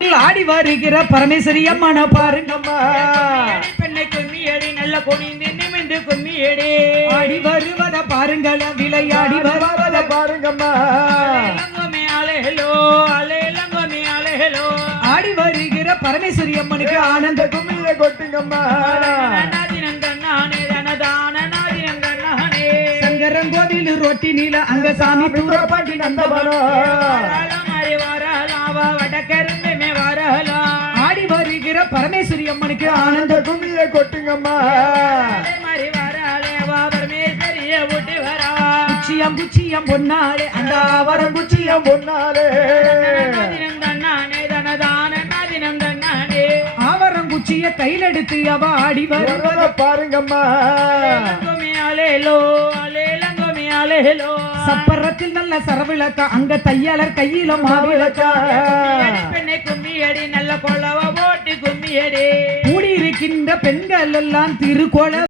ஆடி வருகிற பரமேஸ்வரி அம்மன பாருங்கம்மா. பெண்ணை கும்மியடி நல்ல குனிந்து நிமிந்து கும்மியடி ஆடி வருவத பாருங்கள விளையாடி வருவத பாருங்கம்மா. ஆடி வருகிற பரமேஸ்வரி அம்மனுக்கு ஆனந்த கும்மிய கொட்டுங்கம்மா. சங்கரங்கோவில் ரொட்டி நீல அங்க சாமி தூரப்பாட்டி நந்தவனம். ஆடி வருகிற பரமேஸ்வரி அம்மனுக்கு ஆனந்த கும்மிய கொட்டுங்கம்மா. குச்சியம் குச்சியம் பொன்னாலே அந்த ஆவரம் குச்சியம் பொன்னாலே ஆவரம் குச்சிய கையில் எடுத்து அவ ஆடி வருவத பாருங்கம்மா. சப்பரத்தில் நல்ல சரவிளக்கா அங்க தையாளர் கையில மாவிளக்கா. பெண்ணை கும்மியடி நல்ல கொள்ளவ போட்டு கும்மியடி கூடியிருக்கின்ற பெண்கள் எல்லாம் திருக்கோள